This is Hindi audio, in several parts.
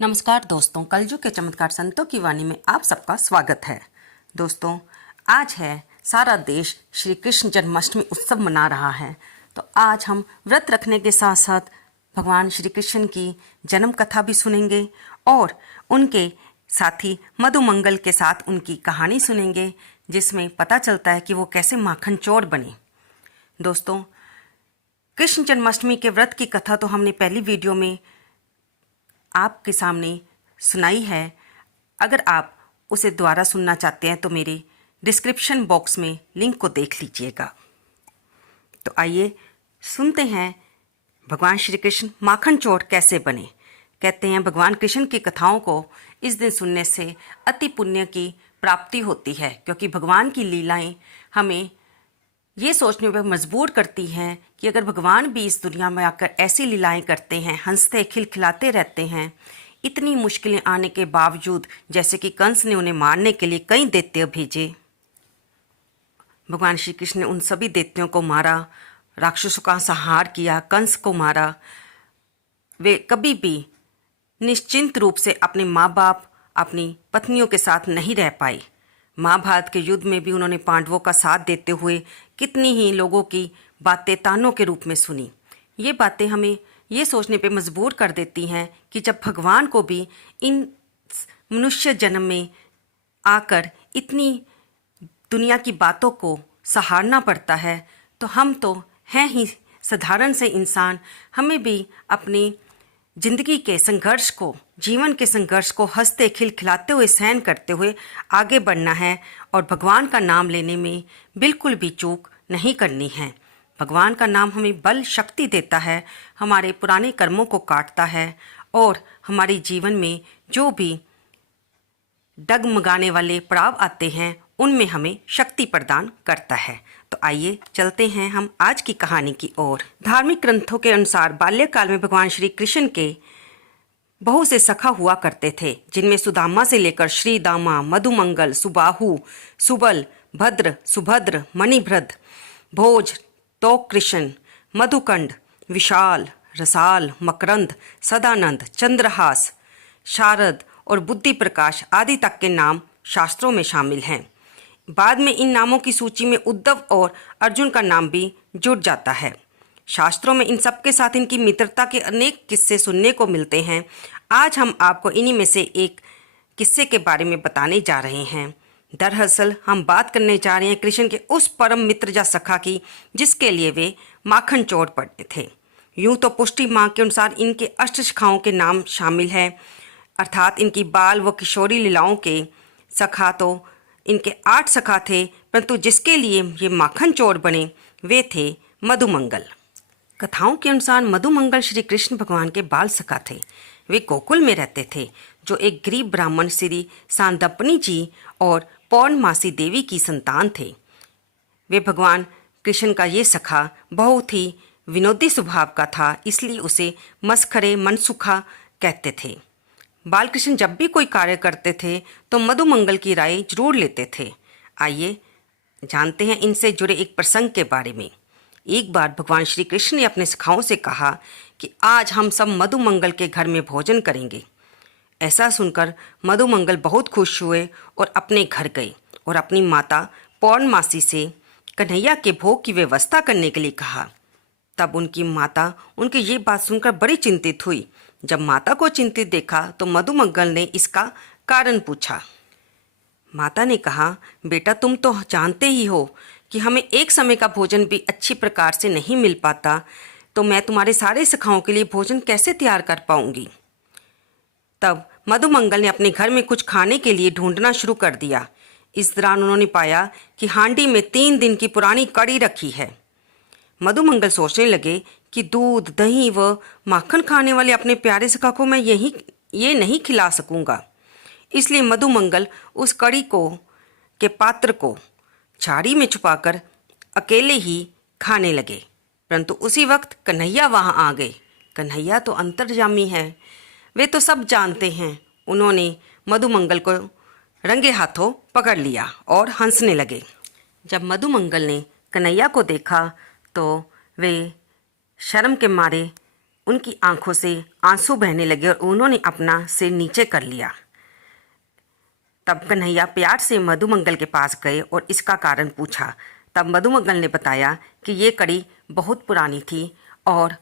नमस्कार दोस्तों, कलयुग के चमत्कार संतों की वाणी में आप सबका स्वागत है। दोस्तों, आज है सारा देश श्री कृष्ण जन्माष्टमी उत्सव मना रहा है। तो आज हम व्रत रखने के साथ साथ भगवान श्री कृष्ण की जन्म कथा भी सुनेंगे और उनके साथी मधुमंगल के साथ उनकी कहानी सुनेंगे, जिसमें पता चलता है कि वो कैसे माखन चोर बने। दोस्तों, कृष्ण जन्माष्टमी के व्रत की कथा तो हमने पहली वीडियो में आपके सामने सुनाई है। अगर आप उसे दोबारा सुनना चाहते हैं तो मेरे डिस्क्रिप्शन बॉक्स में लिंक को देख लीजिएगा। तो आइए सुनते हैं भगवान श्री कृष्ण माखन चोर कैसे बने। कहते हैं भगवान कृष्ण की कथाओं को इस दिन सुनने से अति पुण्य की प्राप्ति होती है, क्योंकि भगवान की लीलाएं हमें ये सोचने पर मजबूर करती हैं कि अगर भगवान भी इस दुनिया में आकर ऐसी लीलाएं करते हैं, हंसते खिलखिलाते रहते हैं, इतनी मुश्किलें आने के बावजूद, जैसे कि कंस ने उन्हें मारने के लिए कई दैत्य भेजे, भगवान श्री कृष्ण ने उन सभी दैत्यों को मारा, राक्षसों का संहार किया, कंस को मारा। वे कभी भी निश्चिंत रूप से अपने माँ बाप, अपनी पत्नियों के साथ नहीं रह पाए। महाभारत के युद्ध में भी उन्होंने पांडवों का साथ देते हुए कितनी ही लोगों की बातें तानों के रूप में सुनी। ये बातें हमें ये सोचने पे मजबूर कर देती हैं कि जब भगवान को भी इन मनुष्य जन्म में आकर इतनी दुनिया की बातों को सहारना पड़ता है, तो हम तो हैं ही साधारण से इंसान, हमें भी अपनी जिंदगी के संघर्ष को, जीवन के संघर्ष को हंसते खिलखिलाते हुए सहन करते हुए आगे बढ़ना है और भगवान का नाम लेने में बिल्कुल भी चूक नहीं करनी है। भगवान का नाम हमें बल शक्ति देता है, हमारे पुराने कर्मों को काटता है और हमारे जीवन में जो भी डगमगाने वाले पड़ाव आते हैं उनमें हमें शक्ति प्रदान करता है। तो आइए चलते हैं हम आज की कहानी की ओर। धार्मिक ग्रंथों के अनुसार बाल्यकाल में भगवान श्री कृष्ण के बहुत से सखा हुआ करते थे, जिनमें सुदामा से लेकर श्री दामा, मधुमंगल, सुबाहु, सुबल, भद्र, सुभद्र, मणिभ्रद, भोज, तोक कृष्ण, मधुकंड, विशाल, रसाल, मकरंद, सदानंद, चंद्रहास, शारद और बुद्धि प्रकाश आदि तक के नाम शास्त्रों में शामिल हैं। बाद में इन नामों की सूची में उद्धव और अर्जुन का नाम भी जुड़ जाता है। शास्त्रों में इन सब के साथ इनकी मित्रता के अनेक किस्से सुनने को मिलते हैं। आज हम आपको इन्हीं में से एक किस्से के बारे में बताने जा रहे हैं। दरअसल हम बात करने जा रहे हैं कृष्ण के उस परम मित्र या सखा की, जिसके लिए वे माखन चोर पड़े थे। यूं तो पुष्टि माँ के अनुसार इनके अष्टसखाओं के नाम शामिल है, अर्थात इनकी बाल व किशोरी लीलाओं के सखा तो इनके 8 सखा थे, परंतु जिसके लिए ये माखन चोर बने वे थे मधुमंगल। कथाओं के अनुसार मधुमंगल श्री कृष्ण भगवान के बाल सखा थे। वे गोकुल में रहते थे, जो एक गरीब ब्राह्मण श्री सांदपनी जी और पौर्णमासी देवी की संतान थे। वे भगवान कृष्ण का ये सखा बहुत ही विनोदी स्वभाव का था, इसलिए उसे मस्खरे मनसुखा कहते थे। बालकृष्ण जब भी कोई कार्य करते थे तो मधुमंगल की राय जरूर लेते थे। आइए जानते हैं इनसे जुड़े एक प्रसंग के बारे में। एक बार भगवान श्री कृष्ण ने अपने सखाओं से कहा कि आज हम सब मधुमंगल के घर में भोजन करेंगे। ऐसा सुनकर मधुमंगल बहुत खुश हुए और अपने घर गए और अपनी माता पौर्णमासी से कन्हैया के भोग की व्यवस्था करने के लिए कहा। तब उनकी माता उनकी ये बात सुनकर बड़ी चिंतित हुई। जब माता को चिंतित देखा तो मधुमंगल ने इसका कारण पूछा। माता ने कहा, बेटा तुम तो जानते ही हो कि हमें एक समय का भोजन भी अच्छी प्रकार से नहीं मिल पाता, तो मैं तुम्हारे सारे सखाओं के लिए भोजन कैसे तैयार कर पाऊंगी। तब मधुमंगल ने अपने घर में कुछ खाने के लिए ढूंढना शुरू कर दिया। इस दौरान उन्होंने पाया कि हांडी में 3 दिन की पुरानी कड़ी रखी है। मधुमंगल सोचने लगे कि दूध, दही व माखन खाने वाले अपने प्यारे सखा को मैं ये नहीं खिला सकूंगा। इसलिए मधुमंगल उस कड़ी को के पात्र को झाड़ी में छुपाकर अकेले ही खाने लगे। परंतु उसी वक्त कन्हैया वहां आ गए। कन्हैया तो अंतर्यामी है, वे तो सब जानते हैं। उन्होंने मधुमंगल को रंगे हाथों पकड़ लिया और हंसने लगे। जब मधुमंगल ने कन्हैया को देखा तो वे शर्म के मारे उनकी आंखों से आंसू बहने लगे और उन्होंने अपना सिर नीचे कर लिया। तब कन्हैया प्यार से मधुमंगल के पास गए और इसका कारण पूछा। तब मधुमंगल ने बताया कि ये कड़ी बहुत पुरानी थी और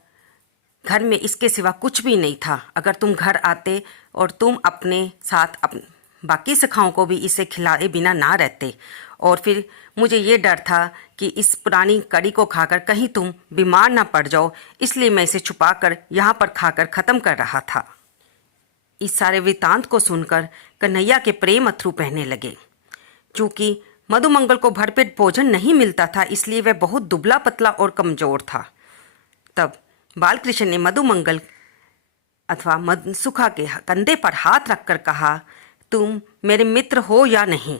घर में इसके सिवा कुछ भी नहीं था। अगर तुम घर आते और तुम अपने साथ बाकी सखाओं को भी इसे खिलाए बिना ना रहते, और फिर मुझे ये डर था कि इस पुरानी कड़ी को खाकर कहीं तुम बीमार ना पड़ जाओ, इसलिए मैं इसे छुपाकर यहाँ पर खाकर ख़त्म कर रहा था। इस सारे वृतांत को सुनकर कन्हैया के प्रेम अथरू बहने लगे। चूँकि मधुमंगल को भरपेट भोजन नहीं मिलता था, इसलिए वह बहुत दुबला पतला और कमज़ोर था। तब बालकृष्ण ने मधुमंगल अथवा मनसुखा के कंधे पर हाथ रखकर कहा, तुम मेरे मित्र हो या नहीं?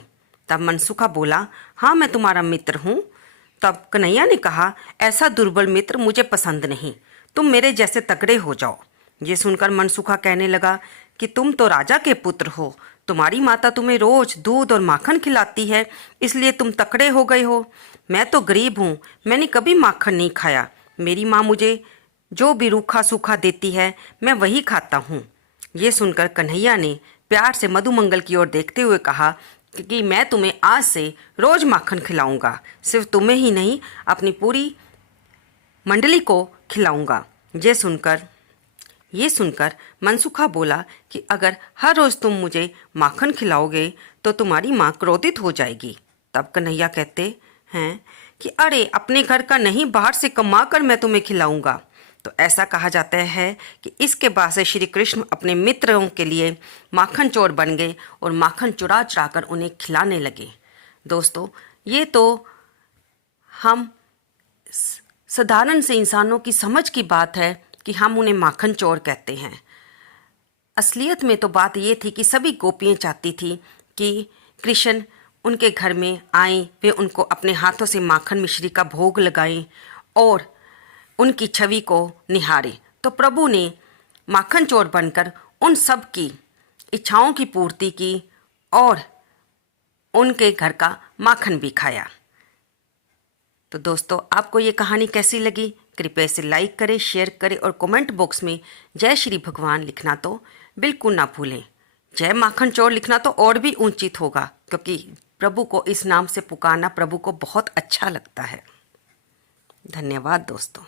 तब मनसुखा बोला, हाँ मैं तुम्हारा मित्र हूँ। तब कन्हैया ने कहा, ऐसा दुर्बल मित्र मुझे पसंद नहीं, तुम मेरे जैसे तगड़े हो जाओ। ये सुनकर मनसुखा कहने लगा कि तुम तो राजा के पुत्र हो, तुम्हारी माता तुम्हें रोज दूध और माखन खिलाती है, इसलिए तुम तकड़े हो गए हो। मैं तो गरीब हूँ, मैंने कभी माखन नहीं खाया। मेरी माँ मुझे जो भी रूखा सूखा देती है मैं वही खाता हूँ। ये सुनकर कन्हैया ने प्यार से मधुमंगल की ओर देखते हुए कहा कि मैं तुम्हें आज से रोज माखन खिलाऊंगा, सिर्फ तुम्हें ही नहीं अपनी पूरी मंडली को खिलाऊंगा। ये सुनकर मनसुखा बोला कि अगर हर रोज़ तुम मुझे माखन खिलाओगे तो तुम्हारी माँ क्रोधित हो जाएगी। तब कन्हैया कहते हैं कि अरे अपने घर का नहीं, बाहर से कमा कर मैं तुम्हें खिलाऊंगा। तो ऐसा कहा जाता है कि इसके बाद से श्री कृष्ण अपने मित्रों के लिए माखन चोर बन गए और माखन चुरा चुरा कर उन्हें खिलाने लगे। दोस्तों, ये तो हम साधारण से इंसानों की समझ की बात है कि हम उन्हें माखन चोर कहते हैं। असलियत में तो बात ये थी कि सभी गोपियाँ चाहती थी कि कृष्ण उनके घर में आएं, वे उनको अपने हाथों से माखन मिश्री का भोग लगाएं और उनकी छवि को निहारें। तो प्रभु ने माखन चोर बनकर उन सब की इच्छाओं की पूर्ति की और उनके घर का माखन भी खाया। तो दोस्तों, आपको ये कहानी कैसी लगी? कृपया इसे लाइक करें, शेयर करें और कमेंट बॉक्स में जय श्री भगवान लिखना तो बिल्कुल ना भूलें। जय माखन चोर लिखना तो और भी उचित होगा, क्योंकि प्रभु को इस नाम से पुकारना प्रभु को बहुत अच्छा लगता है। धन्यवाद दोस्तों।